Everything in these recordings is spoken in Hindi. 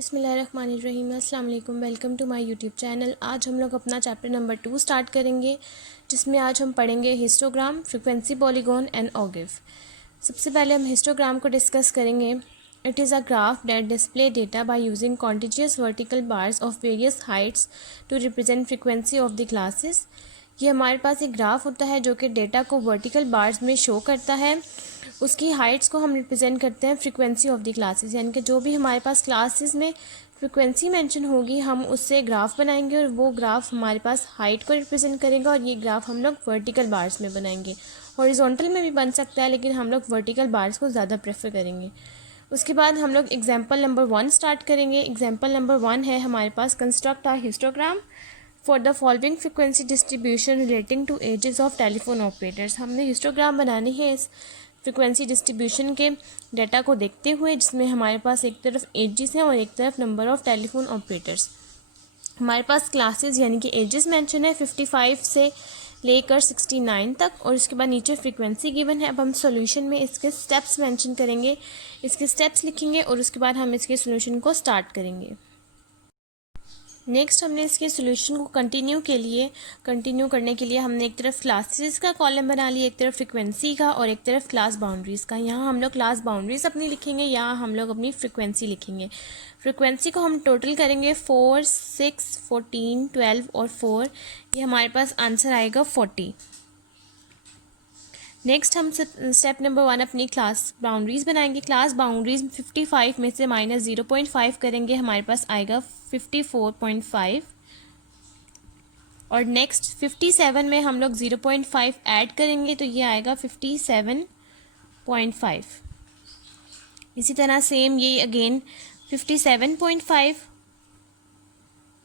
बिस्मिल्लाहिर्रहमानिर्रहीम। अस्सलाम वालेकुम। Welcome to my YouTube channel. आज हम लोग अपना चैप्टर नंबर 2 स्टार्ट करेंगे, जिसमें आज हम पढ़ेंगे histogram, frequency, polygon and ogive. सबसे पहले हम हिस्टोग्राम को डिस्कस करेंगे। It is a graph that display data by using continuous vertical bars of various heights to represent frequency of the classes. ये हमारे पास एक ग्राफ होता है जो कि डेटा को वर्टिकल बार्स में शो करता है। उसकी हाइट्स को हम रिप्रेजेंट करते हैं फ्रीक्वेंसी ऑफ द क्लासेस, यानी कि जो भी हमारे पास क्लासेस में फ्रीक्वेंसी मेंशन होगी हम उससे ग्राफ बनाएंगे और वो ग्राफ हमारे पास हाइट को रिप्रेजेंट करेगा। और ये ग्राफ हम लोग वर्टिकल बार्स में बनाएंगे। हॉरिजॉन्टल में भी बन सकता है, लेकिन हम लोग वर्टिकल बार्स को ज़्यादा प्रेफर करेंगे। उसके बाद हम लोग एग्जाम्पल नंबर 1 स्टार्ट करेंगे। एग्जाम्पल नंबर 1 है हमारे पास, construct a histogram for the following frequency distribution relating to ages of telephone operators. हमने हिस्टोग्राम बनानी है इस फ्रिक्वेंसी डिस्ट्रीब्यूशन के डाटा को देखते हुए, जिसमें हमारे पास एक तरफ एजेस हैं और एक तरफ नंबर ऑफ़ टेलीफोन ऑपरेटर्स। हमारे पास क्लासेस यानी कि एजेस मेंशन है 55 से लेकर 69 तक, और इसके बाद नीचे फ्रीक्वेंसी गिवन है। अब हम सॉल्यूशन में इसके स्टेप्स मेंशन करेंगे, इसके स्टेप्स लिखेंगे और उसके बाद हम इसके सॉल्यूशन को स्टार्ट करेंगे। नेक्स्ट हमने इसके सोल्यूशन को कंटिन्यू करने के लिए हमने एक तरफ क्लासेस का कॉलम बना लिया, एक तरफ फ्रीक्वेंसी का और एक तरफ क्लास बाउंड्रीज़ का। यहाँ हम लोग क्लास बाउंड्रीज़ अपनी लिखेंगे, यहाँ हम लोग अपनी फ्रीक्वेंसी लिखेंगे। फ्रीक्वेंसी को हम टोटल करेंगे 4, 6, 14, 12 और 4। ये हमारे पास आंसर आएगा 40। नेक्स्ट हम स्टेप नंबर 1 अपनी क्लास बाउंड्रीज़ बनाएंगे। क्लास बाउंड्रीज़ 55 में से माइनस 0.5 करेंगे, हमारे पास आएगा 54.5। और नेक्स्ट 57 में हम लोग 0.5 ऐड करेंगे तो ये आएगा 57.5। इसी तरह सेम ये अगेन 57.5,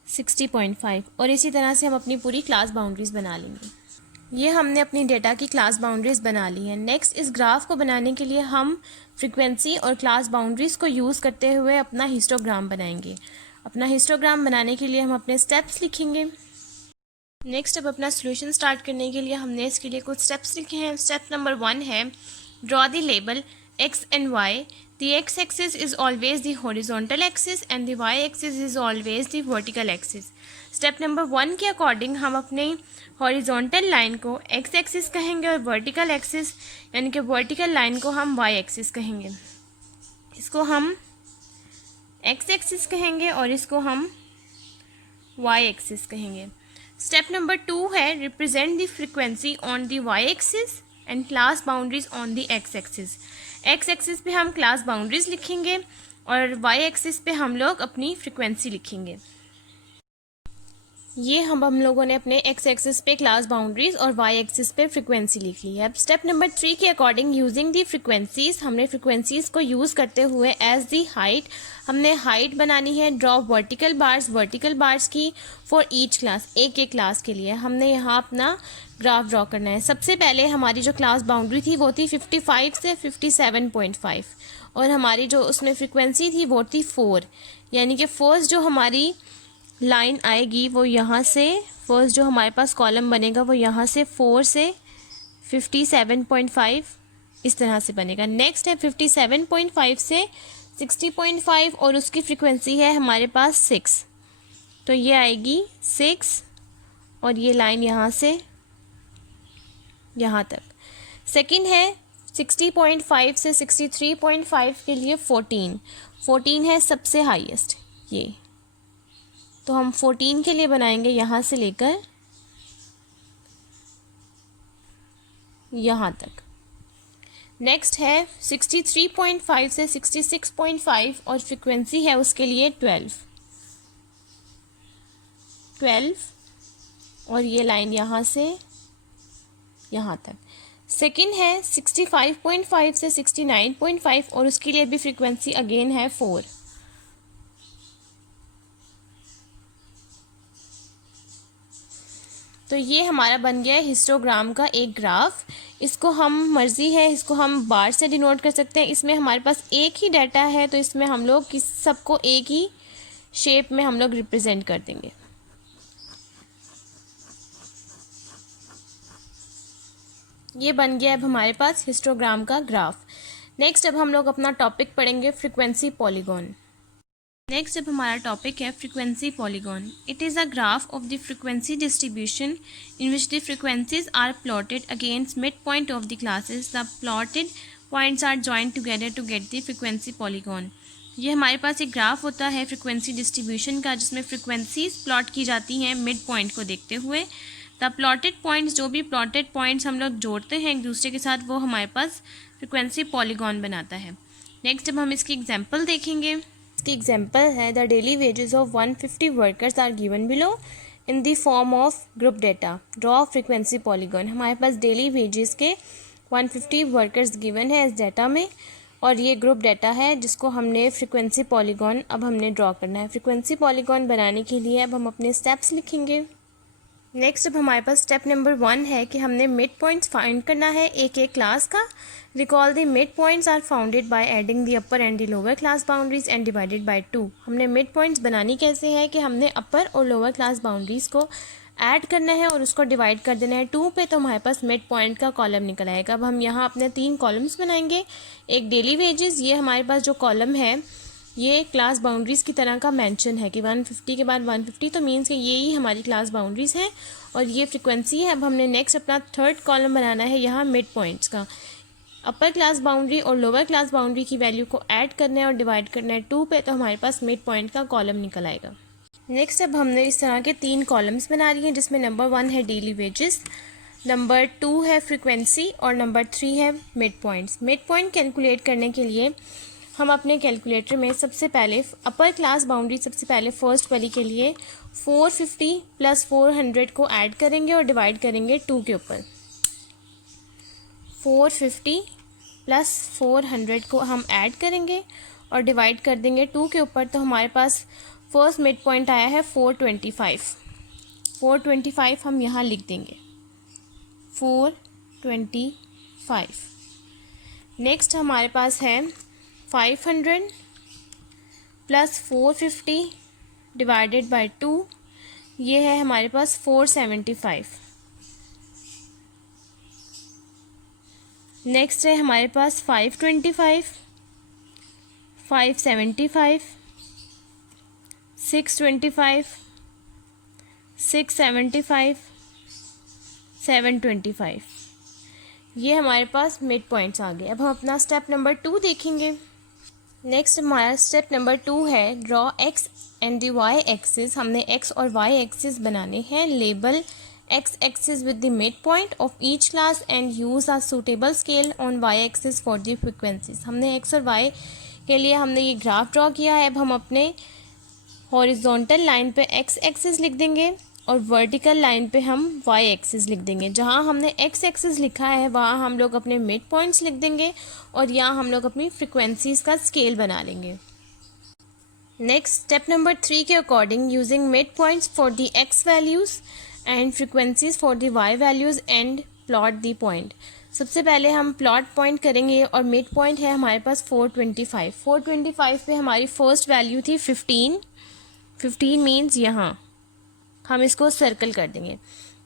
60.5 और इसी तरह से हम अपनी पूरी क्लास बाउंड्रीज़ बना लेंगे। ये हमने अपनी डेटा की क्लास बाउंड्रीज़ बना ली है। नेक्स्ट इस ग्राफ को बनाने के लिए हम फ्रीक्वेंसी और क्लास बाउंड्रीज़ को यूज़ करते हुए अपना हिस्टोग्राम बनाएंगे। अपना हिस्टोग्राम बनाने के लिए हम अपने स्टेप्स लिखेंगे। नेक्स्ट अब अपना सॉल्यूशन स्टार्ट करने के लिए हमने इसके लिए कुछ स्टेप्स लिखे हैं। स्टेप नंबर 1 है, draw the label x and y. The x-axis is always the horizontal axis and the y-axis is always the vertical axis. Step number 1 के अकॉर्डिंग हम अपने हॉरिजॉन्टल लाइन को x एक्सिस कहेंगे और वर्टिकल एक्सिस यानी कि वर्टिकल लाइन को हम y एक्सिस कहेंगे। इसको हम x एक्सिस कहेंगे और इसको हम y एक्सिस कहेंगे। स्टेप नंबर 2 है, represent the frequency on the y axis and class boundaries on the x axis. x axis पे हम क्लास बाउंड्रीज लिखेंगे और y एक्सिस पे हम लोग अपनी फ्रीक्वेंसी लिखेंगे। ये हम लोगों ने अपने x एक्सिस पे क्लास बाउंड्रीज और y एक्सिस पे फ्रीक्वेंसी लिख ली है। अब स्टेप नंबर 3 के अकॉर्डिंग यूजिंग दी फ्रीक्वेंसीज, हमने फ्रीक्वेंसीज को यूज़ करते हुए एज दी हाइट, हमने हाइट बनानी है। ड्रॉ वर्टिकल बार्स की फॉर ईच क्लास, एक एक क्लास के लिए हमने यहाँ अपना ग्राफ ड्रॉ करना है। सबसे पहले हमारी जो क्लास बाउंड्री थी वो थी 55 से 57.5 और हमारी जो उसमें फ्रीक्वेंसी थी वो थी 4, यानी कि फर्स्ट जो हमारी लाइन आएगी वो यहाँ से, फर्स्ट जो हमारे पास कॉलम बनेगा वो यहाँ से 4 से 57.5 इस तरह से बनेगा। नेक्स्ट है 57.5 से 60.5 और उसकी फ्रीक्वेंसी है हमारे पास 6, तो ये आएगी 6 और ये लाइन यहाँ से यहाँ तक। सेकंड है 60.5 से 63.5 के लिए 14 है सबसे हाईएस्ट, ये तो हम 14 के लिए बनाएंगे यहाँ से लेकर यहाँ तक। नेक्स्ट है 63.5 से 66.5 और फ्रीक्वेंसी है उसके लिए 12 और ये लाइन यहाँ से यहाँ तक। सेकंड है 65.5 से 69.5 और उसके लिए भी फ्रीक्वेंसी अगेन है 4। तो ये हमारा बन गया है हिस्टोग्राम का एक ग्राफ। इसको हम मर्ज़ी है इसको हम बार से डिनोट कर सकते हैं। इसमें हमारे पास एक ही डाटा है तो इसमें हम लोग सबको एक ही शेप में हम लोग रिप्रेजेंट कर देंगे। ये बन गया अब हमारे पास हिस्टोग्राम का ग्राफ। नेक्स्ट अब हम लोग अपना टॉपिक पढ़ेंगे, फ्रीक्वेंसी पॉलीगॉन। नेक्स्ट अब हमारा टॉपिक है frequency polygon. It is a graph of the frequency distribution in which the frequencies are plotted against mid point of the classes. The plotted points are joint together to get the frequency polygon. ये हमारे पास एक ग्राफ होता है फ्रीक्वेंसी डिस्ट्रीब्यूशन का, जिसमें फ्रीक्वेंसीज प्लॉट की जाती हैं मिड पॉइंट को देखते हुए. द प्लॉटेड पॉइंट्स, जो भी प्लॉटेड पॉइंट्स हम लोग जोड़ते हैं एक दूसरे के साथ, वो हमारे पास फ्रीक्वेंसी पॉलीगॉन बनाता है. नेक्स्ट अब हम इसकी एग्जाम्पल देखेंगे. इसकी एग्जाम्पल है the daily wages of 150 workers are given below in the form of group data. Draw frequency polygon. हमारे पास डेली वेजेस के 150 वर्कर्स गिवन है इस डाटा में, और ये ग्रुप डाटा है जिसको हमने फ्रीक्वेंसी पॉलीगॉन अब हमने ड्रॉ करना है. फ्रीक्वेंसी पॉलीगॉन बनाने के लिए अब हम अपने स्टेप्स लिखेंगे. नेक्स्ट अब हमारे पास स्टेप नंबर 1 है कि हमने मिड पॉइंट्स फाइंड करना है एक एक क्लास का. Recall the mid points are founded by adding the upper and the lower class boundaries and divided by 2. हमने मिड पॉइंट्स बनानी कैसे है कि हमने अपर और लोअर क्लास बाउंड्रीज को ऐड करना है और उसको डिवाइड कर देना है 2 पे, तो हमारे पास मिड पॉइंट का कॉलम निकल आएगा. अब हम यहाँ अपने 3 कॉलम्स बनाएंगे. एक डेली वेजेस, ये हमारे पास जो कॉलम है ये क्लास बाउंड्रीज़ की तरह का मेंशन है कि 150 के बाद 150, तो मीन्स कि ये ही हमारी क्लास बाउंड्रीज़ हैं और ये फ्रीक्वेंसी है. अब हमने नेक्स्ट अपना थर्ड कॉलम बनाना है यहाँ मिड पॉइंट्स का. अपर क्लास बाउंड्री और लोअर क्लास बाउंड्री की वैल्यू को ऐड करना है और डिवाइड करना है 2 पे, तो हमारे पास मिड पॉइंट का कॉलम निकल आएगा. नेक्स्ट अब हमने इस तरह के 3 कॉलम्स बना लिए हैं, जिसमें नंबर 1 है डेली वेजेस, नंबर 2 है फ्रीक्वेंसी और नंबर 3 है mid points. Mid point calculate करने के लिए हम अपने कैलकुलेटर में सबसे पहले अपर क्लास बाउंड्री, सबसे पहले फर्स्ट वाली के लिए 450 प्लस 400 को ऐड करेंगे और डिवाइड करेंगे 2 के ऊपर. 450 प्लस 400 को हम ऐड करेंगे और डिवाइड कर देंगे 2 के ऊपर, तो हमारे पास फर्स्ट मिड पॉइंट आया है 425. 425 हम यहाँ लिख देंगे 425. नेक्स्ट हमारे पास है 500 प्लस 450 डिवाइडेड बाय 2, ये है हमारे पास 475. नेक्स्ट है हमारे पास 525, 575, 625, 675, 725. ये हमारे पास मिड पॉइंट्स आ गए. अब हम अपना स्टेप नंबर 2 देखेंगे. नेक्स्ट हमारा स्टेप नंबर 2 है draw X and the Y axis. हमने एक्स और वाई एक्सिस बनाने हैं. Label X axis with the mid point of each class and use a suitable scale on Y axis for the frequencies. हमने एक्स और वाई के लिए हमने ये ग्राफ ड्रॉ किया है. अब हम अपने हॉरिजॉन्टल लाइन पे एक्स एक्सिस लिख देंगे और वर्टिकल लाइन पे हम वाई एक्सिस लिख देंगे. जहाँ हमने एक्स एक्सिस लिखा है वहाँ हम लोग अपने मिड पॉइंट्स लिख देंगे और यहाँ हम लोग अपनी फ्रिक्वेंसीज का स्केल बना लेंगे. नेक्स्ट स्टेप नंबर 3 के according using mid points for the X values and frequencies for the Y values and plot the point. सबसे पहले हम प्लॉट पॉइंट करेंगे और मिड पॉइंट है हमारे पास 425. 425 पे हमारी फर्स्ट वैल्यू थी 15. 15 मीन्स यहाँ हम इसको सर्कल कर देंगे.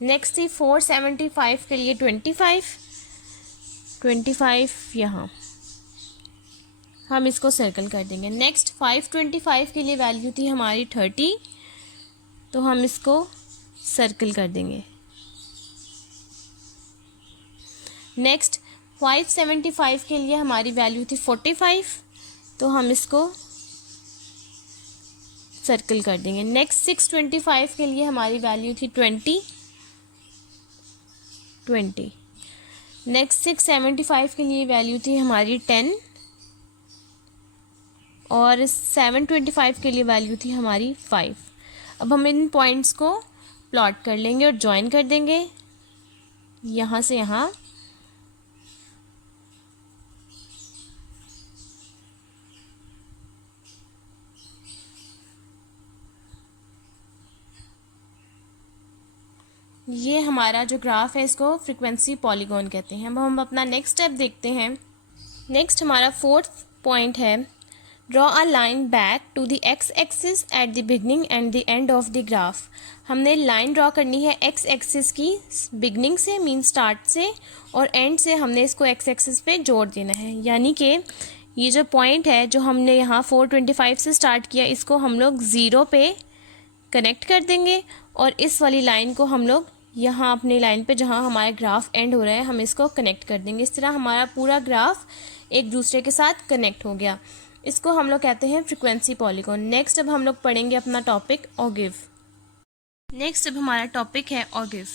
नेक्स्ट थी 475 के लिए 25. 25 यहाँ हम इसको सर्कल कर देंगे. नेक्स्ट 525 के लिए वैल्यू थी हमारी 30, तो हम इसको सर्कल कर देंगे. नेक्स्ट 575 के लिए हमारी वैल्यू थी 45, तो हम इसको सर्कल कर देंगे. नेक्स्ट 625 के लिए हमारी वैल्यू थी 20. नेक्स्ट 675 के लिए वैल्यू थी हमारी 10 और 725 के लिए वैल्यू थी हमारी 5. अब हम इन पॉइंट्स को प्लॉट कर लेंगे और ज्वाइन कर देंगे यहाँ से यहाँ. ये हमारा जो ग्राफ है इसको फ्रीक्वेंसी पॉलीगॉन कहते हैं. अब हम अपना नेक्स्ट स्टेप देखते हैं. नेक्स्ट हमारा 4th पॉइंट है draw a line back to the X axis at the beginning and the end of the graph. हमने लाइन ड्रॉ करनी है एक्स एक्सिस की बिगनिंग से, मीन स्टार्ट से, और एंड से हमने इसको एक्स एक्सिस पे जोड़ देना है. यानी कि ये जो पॉइंट है जो हमने यहाँ 425 से स्टार्ट किया, इसको हम लोग 0 पे कनेक्ट कर देंगे और इस वाली लाइन को हम लोग यहाँ अपनी लाइन पे जहाँ हमारा ग्राफ एंड हो रहा है हम इसको कनेक्ट कर देंगे। इस तरह हमारा पूरा ग्राफ एक दूसरे के साथ कनेक्ट हो गया। इसको हम लोग कहते हैं फ्रीक्वेंसी पॉलीगॉन। नेक्स्ट अब हम लोग पढ़ेंगे अपना टॉपिक ऑगिव। नेक्स्ट अब हमारा टॉपिक है ऑगिव।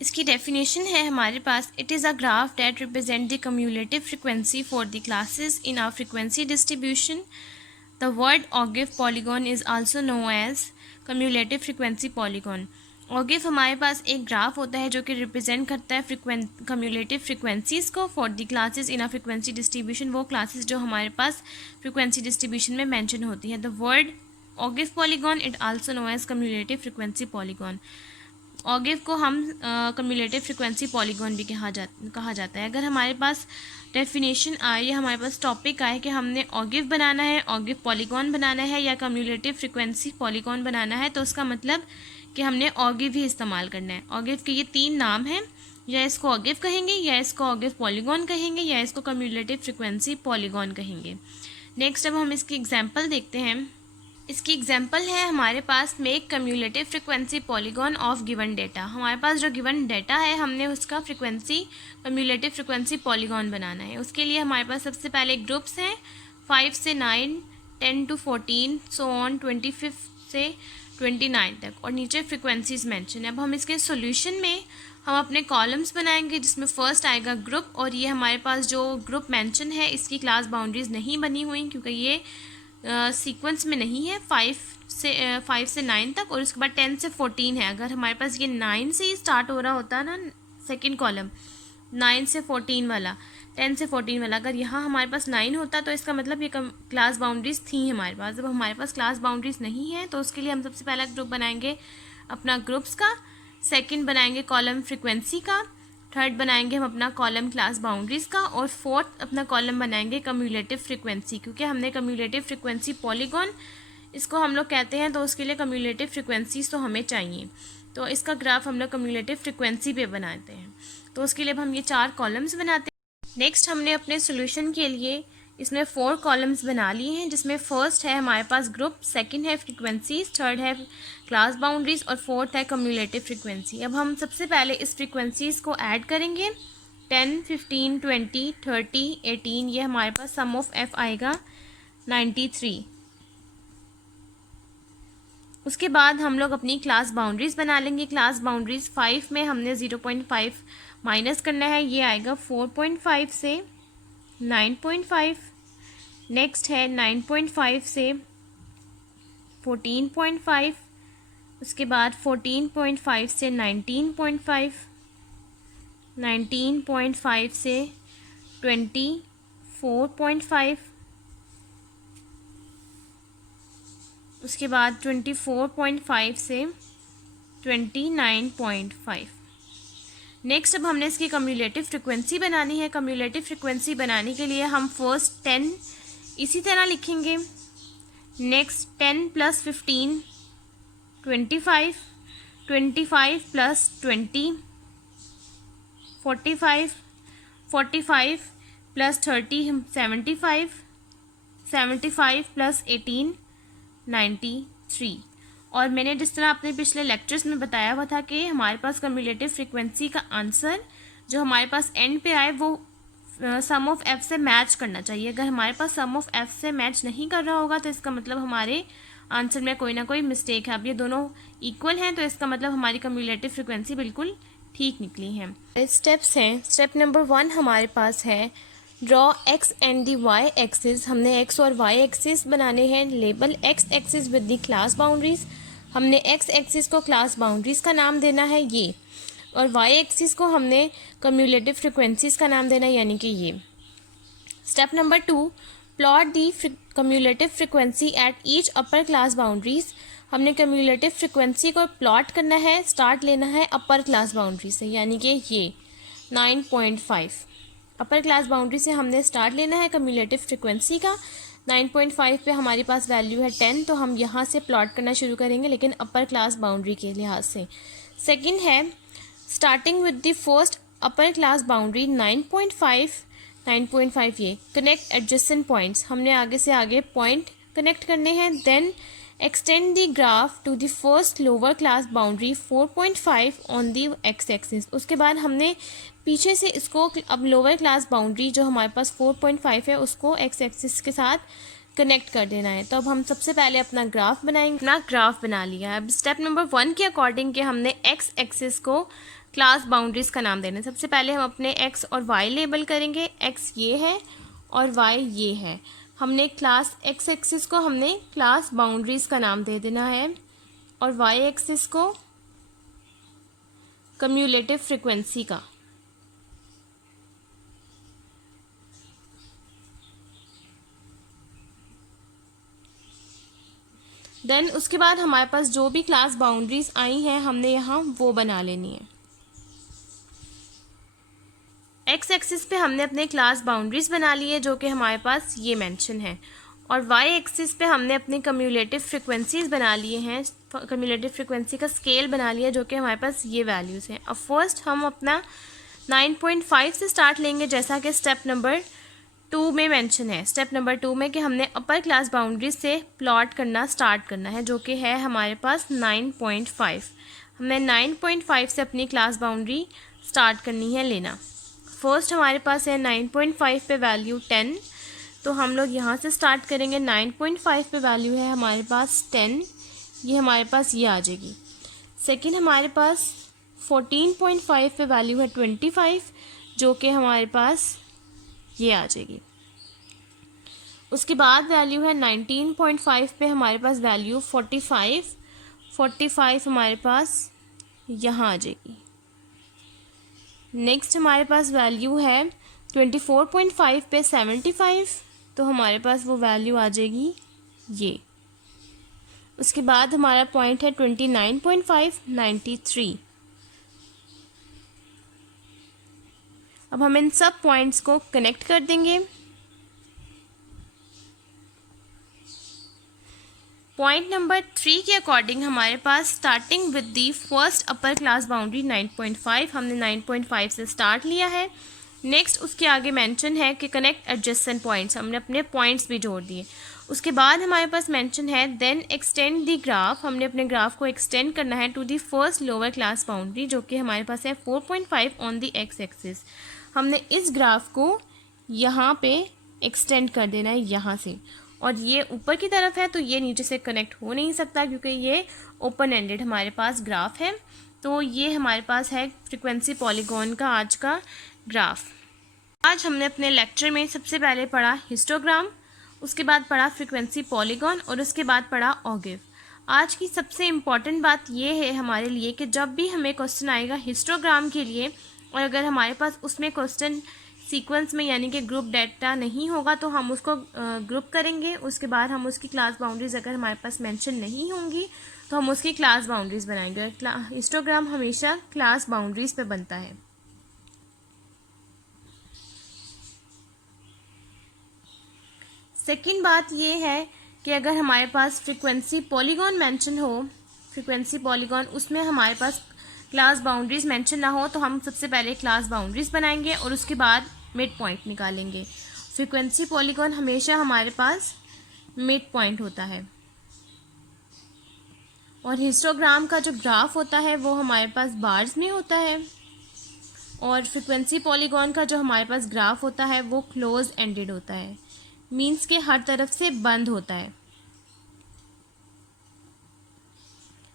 इसकी डेफिनेशन है हमारे पास, it is a graph that represent the cumulative frequency for the classes in our frequency distribution. The word ogive polygon is also known as cumulative frequency polygon. Ogive हमारे पास एक ग्राफ होता है जो कि रिप्रेजेंट करता है कम्युलेटिव फ्रीक्वेंसीज़ को for the classes in a frequency distribution, वो क्लासेस जो हमारे पास फ्रीक्वेंसी डिस्ट्रीब्यूशन में मेंशन होती है। The word ogive polygon it also known as cumulative frequency polygon. Ogive को हम कम्युलेटिव फ्रीक्वेंसी पॉलीगॉन भी कहा जाता है। अगर हमारे पास डेफिनेशन आए या हमारे पास टॉपिक आए कि हमने ऑगिव बनाना है, ऑगिव पॉलीगॉन बनाना है या कम्युलेटिव फ्रीक्वेंसी पॉलीगॉन बनाना है, तो उसका मतलब कि हमने ऑगिव ही इस्तेमाल करना है। ऑगिव के ये 3 नाम हैं, या इसको ऑगिव कहेंगे, या इसको ऑगिव पॉलीगॉन कहेंगे, या इसको कम्युलेटिव फ्रीक्वेंसी पॉलीगॉन कहेंगे। नेक्स्ट अब हम इसकी एग्जांपल देखते हैं। इसकी एग्जांपल है हमारे पास, make cumulative frequency polygon of given data. हमारे पास जो गिवन डेटा है हमने उसका कम्युलेटिव फ्रीक्वेंसी पॉलीगॉन बनाना है। उसके लिए हमारे पास सबसे पहले ग्रुप्स हैं 5 से 9, 10 to 14, सो ऑन 25 से 29 तक, और नीचे फ्रीक्वेंसीज मेंशन है। अब हम इसके सॉल्यूशन में हम अपने कॉलम्स बनाएंगे जिसमें फर्स्ट आएगा ग्रुप, और ये हमारे पास जो ग्रुप मेंशन है इसकी क्लास बाउंड्रीज नहीं बनी हुई क्योंकि ये सीक्वेंस में नहीं है 5 से 9 तक, और उसके बाद 10 से 14 है। अगर हमारे पास ये 9 से ही स्टार्ट हो रहा होता ना सेकंड कॉलम, 9 से 14 वाला, 10 से 14 वाला, अगर यहाँ हमारे पास 9 होता तो इसका मतलब ये क्लास बाउंड्रीज थी हमारे पास। जब हमारे पास क्लास बाउंड्रीज नहीं है तो उसके लिए हम सबसे पहला ग्रुप बनाएंगे अपना ग्रुप्स का, सेकंड बनाएंगे कॉलम फ्रीक्वेंसी का, थर्ड बनाएंगे हम अपना कॉलम क्लास बाउंड्रीज का, और फोर्थ अपना कॉलम बनाएंगे कम्युलेटिव फ्रीक्वेंसी। क्योंकि हमने कम्युलेटिव फ्रीक्वेंसी पॉलीगॉन इसको हम लोग कहते हैं, तो उसके लिए कम्युलेटिव फ्रीक्वेंसीज तो हमें चाहिए। तो इसका ग्राफ हम लोग कम्युलेटिव फ्रीक्वेंसी पे बनाते हैं, तो उसके लिए अब हम ये 4 कॉलम्स बनाते हैं। नेक्स्ट हमने अपने सोल्यूशन के लिए इसमें 4 कॉलम्स बना लिए हैं, जिसमें फर्स्ट है हमारे पास ग्रुप, सेकंड है फ्रीक्वेंसीज, थर्ड है क्लास बाउंड्रीज, और फोर्थ है कम्युलेटिव फ्रीक्वेंसी। अब हम सबसे पहले इस फ्रीक्वेंसीज को ऐड करेंगे। 10, 15, 20, 30, 18, ये हमारे पास सम ऑफ एफ आएगा 93। उसके बाद हम लोग अपनी क्लास बाउंड्रीज बना लेंगे। क्लास बाउंड्रीज 5 में हमने 0.5 माइनस करना है, ये आएगा 4.5 से 9.5। नेक्स्ट है 9.5 से 14.5, उसके बाद 14.5 से 19.5, 19.5 से 24.5, उसके बाद 24.5 से 29.5। नेक्स्ट अब हमने इसकी कम्युलेटिव फ्रीक्वेंसी बनानी है। कम्युलेटिव फ्रीक्वेंसी बनाने के लिए हम फर्स्ट 10 इसी तरह लिखेंगे, नेक्स्ट 10 + 15 25, 25 + 20 45, 45 + 30 75, 75 + 18 93। और मैंने जिस तरह अपने पिछले लेक्चर्स में बताया हुआ था कि हमारे पास कम्युलेटिव फ्रीक्वेंसी का आंसर जो हमारे पास एंड पे आए वो सम ऑफ एफ से मैच करना चाहिए। अगर हमारे पास सम ऑफ एफ से मैच नहीं कर रहा होगा तो इसका मतलब हमारे आंसर में कोई ना कोई मिस्टेक है। अब ये दोनों इक्वल हैं तो इसका मतलब हमारी कम्युलेटिव फ्रीक्वेंसी बिल्कुल ठीक निकली है। स्टेप्स हैं। स्टेप नंबर 1 हमारे पास है draw X and the Y axis. हमने एक्स और वाई एक्सिस बनाने हैं। Label X axis with the class boundaries. हमने एक्स एक्सिस को क्लास बाउंड्रीज का नाम देना है ये, और वाई एक्सिस को हमने कम्युलेटिव फ्रीक्वेंसीज का नाम देना है यानी कि ये। Step number 2 plot the cumulative frequency at each upper class boundaries. हमने कम्युलेटिव फ्रीक्वेंसी को प्लॉट करना है, स्टार्ट लेना है अपर क्लास बाउंड्री से यानी कि ये 9.5 अपर क्लास बाउंड्री से हमने स्टार्ट लेना है कम्युलेटिव फ्रीक्वेंसी का। 9.5 पे हमारे पास वैल्यू है 10, तो हम यहाँ से प्लॉट करना शुरू करेंगे लेकिन अपर क्लास बाउंड्री के लिहाज से। सेकंड है starting with the first upper class boundary 9.5 9.5 ये कनेक्ट एडजेसेंट पॉइंट्स, हमने आगे से आगे पॉइंट कनेक्ट करने हैं। Then extend the graph to the first lower class boundary 4.5 on the X axis. उसके बाद हमने पीछे से इसको अब लोअर क्लास बाउंड्री जो हमारे पास 4.5 है उसको एक्स एक्सिस के साथ कनेक्ट कर देना है। तो अब हम सबसे पहले अपना ग्राफ बनाएंगे। अपना ग्राफ बना लिया है। अब स्टेप नंबर 1 के अकॉर्डिंग कि हमने एक्स एक्सिस को क्लास बाउंड्रीज़ का नाम देना है। सबसे पहले हम अपने एक्स और वाई लेबल करेंगे। एक्स ये है और वाई ये है। हमने क्लास एक्स एक्सिस को हमने क्लास बाउंड्रीज़ का नाम दे देना है और वाई एक्सिस को कम्युलेटिव फ्रिक्वेंसी का। देन उसके बाद हमारे पास जो भी क्लास बाउंड्रीज आई हैं हमने यहाँ वो बना लेनी है। एक्स एक्सिस पे हमने अपने क्लास बाउंड्रीज बना ली है जो कि हमारे पास ये मेंशन है, और वाई एक्सिस पे हमने अपनी कम्युलेटिव फ्रिक्वेंसीज बना लिए हैं। कम्युलेटिव फ्रिक्वेंसी का स्केल बना लिया जो कि हमारे पास ये वैल्यूज़ हैं। अब फर्स्ट हम अपना 9.5 से स्टार्ट लेंगे जैसा कि स्टेप नंबर 2 में मेंशन है। स्टेप नंबर 2 में कि हमने अपर क्लास बाउंड्री से प्लॉट करना स्टार्ट करना है जो कि है हमारे पास 9.5। हमने 9.5 से अपनी क्लास बाउंड्री स्टार्ट करनी है लेना। फर्स्ट हमारे पास है 9.5 पे वैल्यू 10, तो हम लोग यहाँ से स्टार्ट करेंगे। 9.5 पे वैल्यू है हमारे पास 10, ये हमारे पास ये आ जाएगी। सेकेंड हमारे पास 14.5 पे वैल्यू है 25 जो कि हमारे पास ये आ जाएगी। उसके बाद वैल्यू है 19.5 पे हमारे पास वैल्यू 45 हमारे पास यहाँ आ जाएगी। नेक्स्ट हमारे पास वैल्यू है 24.5 पे 75, तो हमारे पास वो वैल्यू आ जाएगी ये। उसके बाद हमारा पॉइंट है 29.5 93। अब हम इन सब पॉइंट्स को कनेक्ट कर देंगे। पॉइंट नंबर 3 के अकॉर्डिंग हमारे पास starting with the first upper class boundary 9.5, हमने 9.5 से स्टार्ट लिया है। नेक्स्ट उसके आगे मेंशन है कि कनेक्ट एडजेसेंट पॉइंट्स, हमने अपने पॉइंट्स भी जोड़ दिए। उसके बाद हमारे पास मेंशन है देन एक्सटेंड दी ग्राफ, हमने अपने ग्राफ को एक्सटेंड करना है to the first lower class boundary जो कि हमारे पास है 4.5 ऑन दी एक्स एक्सिस। हमने इस ग्राफ को यहाँ पे एक्सटेंड कर देना है यहाँ से, और ये ऊपर की तरफ है तो ये नीचे से कनेक्ट हो नहीं सकता क्योंकि ये ओपन एंडेड हमारे पास ग्राफ है। तो ये हमारे पास है फ्रीक्वेंसी पॉलीगॉन का आज का ग्राफ। आज हमने अपने लेक्चर में सबसे पहले पढ़ा हिस्टोग्राम, उसके बाद पढ़ा फ्रीक्वेंसी पॉलीगॉन और उसके बाद पढ़ा ऑगिव। आज की सबसे इम्पॉर्टेंट बात ये है हमारे लिए कि जब भी हमें क्वेश्चन आएगा हिस्टोग्राम के लिए और अगर हमारे पास उसमें क्वेश्चन सीक्वेंस में यानी कि ग्रुप डाटा नहीं होगा तो हम उसको ग्रुप करेंगे। उसके बाद हम उसकी क्लास बाउंड्रीज अगर हमारे पास मेंशन नहीं होंगी तो हम उसकी क्लास बाउंड्रीज बनाएंगे। हिस्टोग्राम हमेशा क्लास बाउंड्रीज पे बनता है। सेकंड बात ये है कि अगर हमारे पास फ्रीक्वेंसी पॉलीगॉन मेंशन हो, फ्रीक्वेंसी पॉलीगॉन उसमें हमारे पास क्लास बाउंड्रीज मेंशन ना हो तो हम सबसे पहले क्लास बाउंड्रीज बनाएंगे और उसके बाद मिड पॉइंट निकालेंगे। फ्रीक्वेंसी पॉलीगॉन हमेशा हमारे पास मिड पॉइंट होता है और हिस्टोग्राम का जो ग्राफ होता है वो हमारे पास बार्स में होता है और फ्रीक्वेंसी पॉलीगॉन का जो हमारे पास ग्राफ होता है वो क्लोज एंडेड होता है, मीन्स के हर तरफ से बंद होता है।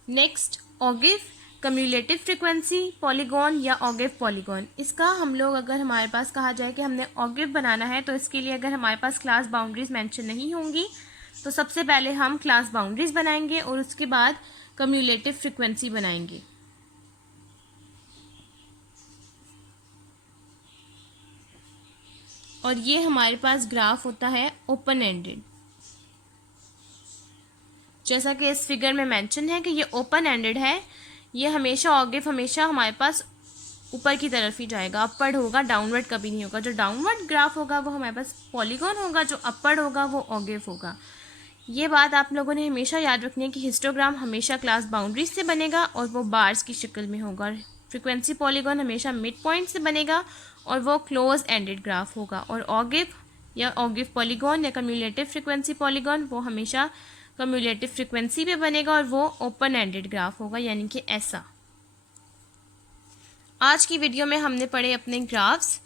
नेक्स्ट ऑगिव कम्युलेटिव फ्रीक्वेंसी पॉलीगॉन या ऑगिव पॉलीगॉन। इसका हम लोग अगर हमारे पास कहा जाए कि हमने ऑगिव बनाना है तो इसके लिए अगर हमारे पास क्लास बाउंड्रीज मेंशन नहीं होंगी तो सबसे पहले हम क्लास बाउंड्रीज बनाएंगे और उसके बाद कम्युलेटिव फ्रीक्वेंसी बनाएंगे। और ये हमारे पास ग्राफ होता है ओपन एंडेड, जैसा कि इस फिगर में मेंशन है कि ये ओपन एंडेड है। ये हमेशा ऑगिव हमेशा हमारे पास ऊपर की तरफ ही जाएगा, अपवर्ड होगा, डाउनवर्ड कभी नहीं होगा। जो डाउनवर्ड ग्राफ होगा वो हमारे पास पॉलीगॉन होगा, जो अपवर्ड होगा वो ऑगिव होगा। ये बात आप लोगों ने हमेशा याद रखनी है कि हिस्टोग्राम हमेशा क्लास बाउंड्रीज से बनेगा और वो बार्स की शक्ल में होगा। फ्रीक्वेंसी पॉलीगॉन हमेशा मिड पॉइंट से बनेगा और वो क्लोज एंडेड ग्राफ होगा, और ऑगिव या ऑगिव पॉलीगॉन या कम्युलेटिव फ्रीक्वेंसी पॉलीगॉन वो हमेशा कम्युलेटिव फ्रीक्वेंसी पे बनेगा और वो ओपन एंडेड ग्राफ होगा, यानी कि ऐसा। आज की वीडियो में हमने पढ़े अपने ग्राफ्स।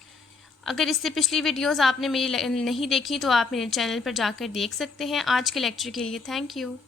अगर इससे पिछली वीडियोस आपने मेरी नहीं देखी तो आप मेरे चैनल पर जाकर देख सकते हैं। आज के लेक्चर के लिए थैंक यू।